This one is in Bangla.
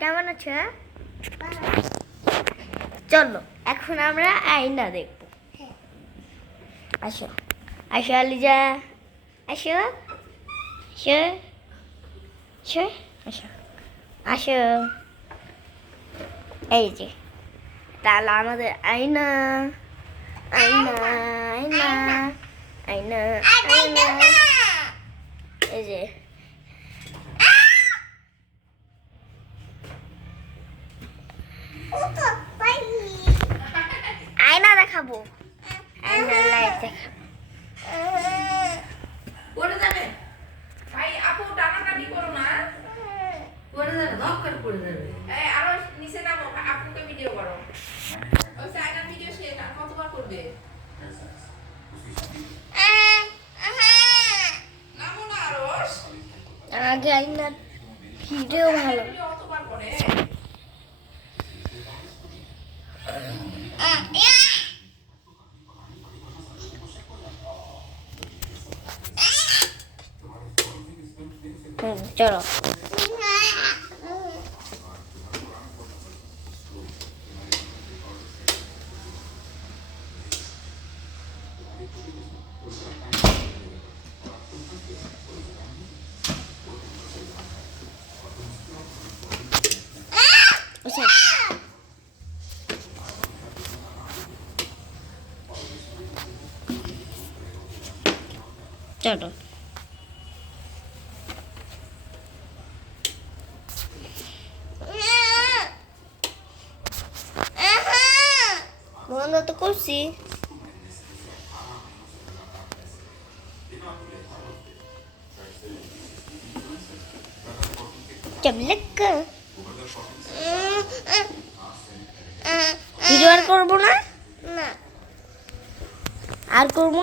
কেমন আছো চলো, এখন আমরা আয়না দেখব। আসো আসো আলিজা, আসো আসো আসো আসো আসো। এই যে তাহলে আমাদের আয়না আয়না আয়না আয়না আয়না। এই যে আয়না দেখাবো। আয়না লাইট দেখাবো। পড়ে যাবে। ভাই আপু করো না। পড়ে যাবে ধপ করে পড়ে যাবে। এই আরও নিচে নামো আপুকে ভিডিও করো। ওই ভিডিও না কতবার করবে? আগে আয়নার ভিডিও ভালো। 응, 쩔어. চলো বন্ধ তো করছি চমলক ভিডিও আর করব না? না। আর করব